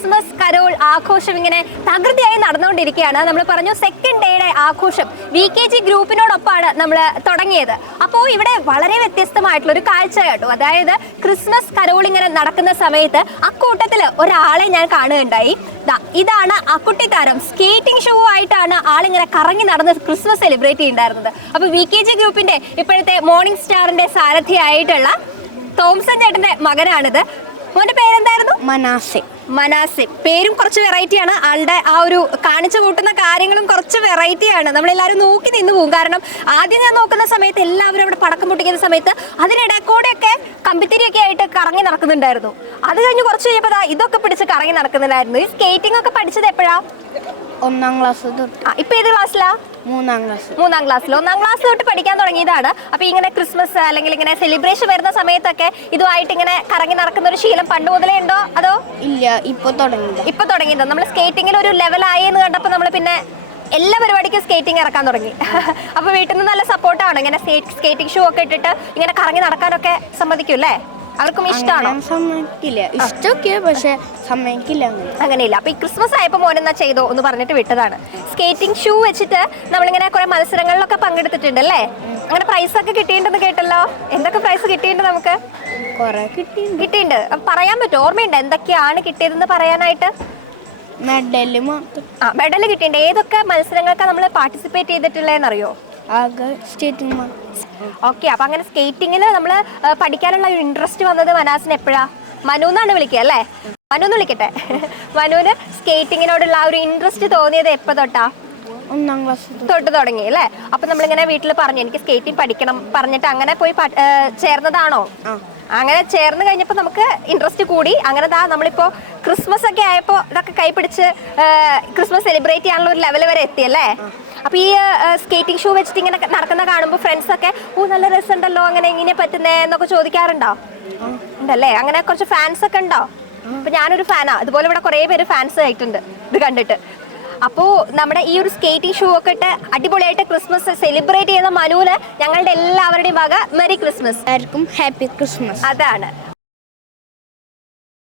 Christmas Carol ആഘോഷം ഇങ്ങനെ തകൃതിയായി നടന്നുകൊണ്ടിരിക്കുകയാണ്. നമ്മൾ പറഞ്ഞു സെക്കൻഡ് ഡേയുടെ ആഘോഷം VKG ഗ്രൂപ്പിനോടൊപ്പമാണ് നമ്മൾ തുടങ്ങിയത്. അപ്പോൾ ഇവിടെ വളരെ വ്യത്യസ്തമായിട്ടുള്ള ഒരു കാഴ്ച കേട്ടോ. അതായത് ക്രിസ്മസ് കരോൾ ഇങ്ങനെ നടക്കുന്ന സമയത്ത് അക്കൂട്ടത്തിൽ ഒരാളെ ഞാൻ കാണുകയുണ്ടായി. ഇതാണ് ആ കുട്ടിത്താരം. സ്കേറ്റിംഗ് ഷോ ആയിട്ടാണ് ആളിങ്ങനെ കറങ്ങി നടന്ന് ക്രിസ്മസ് സെലിബ്രേറ്റ് ചെയ്യുന്നുണ്ടായിരുന്നത്. അപ്പോൾ VKG ഗ്രൂപ്പിന്റെ ഇപ്പോഴത്തെ മോർണിംഗ് സ്റ്റാറിന്റെ സാരഥിയായിട്ടുള്ള തോംസൺ ചേട്ടന്റെ മകനാണിത്. മോന്റെ പേരെന്തായിരുന്നു? മനാസെ. പേരും കുറച്ച് വെറൈറ്റിയാണ്. ആളുടെ ആ ഒരു കാണിച്ചു കൂട്ടുന്ന കാര്യങ്ങളും കുറച്ച് വെറൈറ്റിയാണ്. നമ്മളെല്ലാവരും നോക്കി നിന്ന് പോകും. കാരണം ആദ്യം ഞാൻ നോക്കുന്ന സമയത്ത് എല്ലാവരും അവിടെ പടക്കം പൊട്ടിക്കുന്ന സമയത്ത് അതിനിടക്കൂടെയൊക്കെ കമ്പിത്തിരിയൊക്കെ ആയിട്ട് കറങ്ങി നടക്കുന്നുണ്ടായിരുന്നു. അത് കഴിഞ്ഞ് കുറച്ച് കഴിയുമ്പോൾ ഇതൊക്കെ പിടിച്ച് കറങ്ങി നടക്കുന്നുണ്ടായിരുന്നു. ഈ സ്കേറ്റിംഗ് ഒക്കെ പഠിച്ചത് എപ്പോഴാ? 1ാം ക്ലാസ് തൊട്ട്. ഇപ്പൊ ഏത് ക്ലാസ്സിലാ? 3ാം ക്ലാസ്. 3ാം ക്ലാസ്സിൽ. 1ാം ക്ലാസ് തൊട്ട് പഠിക്കാൻ തുടങ്ങിയതാണ്. അപ്പൊ ഇങ്ങനെ ക്രിസ്മസ് അല്ലെങ്കിൽ ഇങ്ങനെ സെലിബ്രേഷൻ വരുന്ന സമയത്തൊക്കെ ഇതുമായിട്ട് ഇങ്ങനെ കറങ്ങി നടക്കുന്ന ഒരു ശീലം പണ്ട് മുതലേ ഉണ്ടോ അതോ? ഇല്ല, ഇപ്പൊ തുടങ്ങിയതോ? നമ്മൾ സ്കേറ്റിംഗിൽ ഒരു ലെവലായി എന്ന് കണ്ടപ്പോൾ നമ്മൾ പിന്നെ എല്ലാ പരിപാടിക്കും സ്കേറ്റിംഗ് ഇറക്കാൻ തുടങ്ങി. അപ്പൊ വീട്ടിൽ നിന്ന് നല്ല സപ്പോർട്ടാണ്. ഇങ്ങനെ സ്കേറ്റിംഗ് ഷൂ ഒക്കെ ഇട്ടിട്ട് ഇങ്ങനെ കറങ്ങി നടക്കാനൊക്കെ സമ്മതിക്കും അല്ലേ? അവർക്കും ഇഷ്ടമാണോ? സമ്മതിക്കില്ല. ഇഷ്ടമൊക്കെ, പക്ഷെ സമ്മതിക്കില്ല. അങ്ങനെയില്ല. അപ്പൊ ഈ ക്രിസ്മസ് ആയപ്പോ മോനെന്നാ ചെയ്തോ എന്ന് പറഞ്ഞിട്ട് വിട്ടതാണ്. സ്കേറ്റിംഗ് ഷൂ വെച്ചിട്ട് നമ്മളിങ്ങനെ കുറെ മത്സരങ്ങളിലൊക്കെ പങ്കെടുത്തിട്ടുണ്ട് അല്ലേ? അങ്ങനെ പ്രൈസ് ഒക്കെ കിട്ടിയിട്ടുണ്ടെന്ന് കേട്ടല്ലോ. എന്തൊക്കെ പ്രൈസ് കിട്ടിയിട്ടുണ്ട്? നമുക്ക് കുറെ കിട്ടിയിട്ടുണ്ട്. അപ്പൊ പറയാൻ പറ്റുമോ? ഓർമ്മയുണ്ട് എന്തൊക്കെയാണ് കിട്ടിയതെന്ന് പറയാനായിട്ട്? മെഡൽ കിട്ടിയിട്ടുണ്ട്. ഏതൊക്കെ മത്സരങ്ങൾക്കാണ് നമ്മൾ പാർട്ടിസിപ്പേറ്റ് ചെയ്തിട്ടുള്ളതെന്നറിയോ? ഓക്കെ. അപ്പൊ അങ്ങനെ സ്കേറ്റിങ്ങിന് നമ്മൾ പഠിക്കാനുള്ള ഒരു ഇൻട്രസ്റ്റ് വന്നത് മനാസിന് എപ്പോഴാ? മനു എന്നാണ് വിളിക്കുക അല്ലേ? മനു എന്ന് വിളിക്കട്ടെ. മനുവിന് സ്കേറ്റിങ്ങിനോടുള്ള ആ ഒരു ഇൻട്രസ്റ്റ് തോന്നിയത് എപ്പോ തൊട്ടാ? 1ാം ക്ലാസ് തൊട്ട് തുടങ്ങി അല്ലേ? അപ്പൊ നമ്മളിങ്ങനെ വീട്ടിൽ പറഞ്ഞു എനിക്ക് സ്കേറ്റിംഗ് പഠിക്കണം പറഞ്ഞിട്ട് അങ്ങനെ പോയി ചേർന്നതാണോ? അങ്ങനെ ചേർന്ന് കഴിഞ്ഞപ്പോൾ നമുക്ക് ഇൻട്രസ്റ്റ് കൂടി. അങ്ങനെ നമ്മളിപ്പോ ക്രിസ്മസ് ഒക്കെ ആയപ്പോൾ ഇതൊക്കെ കൈപിടിച്ച് ക്രിസ്മസ് സെലിബ്രേറ്റ് ചെയ്യാനുള്ള ഒരു ലെവൽ വരെ എത്തിയല്ലേ? അപ്പൊ ഈ സ്കേറ്റിംഗ് ഷൂ വെച്ചിട്ട് ഇങ്ങനെ നടക്കുന്ന കാണുമ്പോൾ ഫ്രണ്ട്സ് ഒക്കെ നല്ല രസമുണ്ടല്ലോ, അങ്ങനെ ഇങ്ങനെ പറ്റുന്നേ എന്നൊക്കെ ചോദിക്കാറുണ്ടോ? ഉണ്ടല്ലേ? അങ്ങനെ കുറച്ച് ഫാൻസ് ഒക്കെ ഉണ്ടോ? അപ്പൊ ഞാനൊരു ഫാനാ. അതുപോലെ ഇവിടെ കുറെ പേര് ഫാൻസ് ആയിട്ടുണ്ട് ഇത് കണ്ടിട്ട്. അപ്പോൾ നമ്മുടെ ഈ ഒരു സ്കേറ്റിംഗ് ഷൂ ഒക്കെ ഇട്ട് അടിപൊളിയായിട്ട് ക്രിസ്മസ് സെലിബ്രേറ്റ് ചെയ്യുന്ന മനുവിന് ഞങ്ങളുടെ എല്ലാവരുടെയും വക മെറി ക്രിസ്മസ്. Happy Christmas. അതാണ്.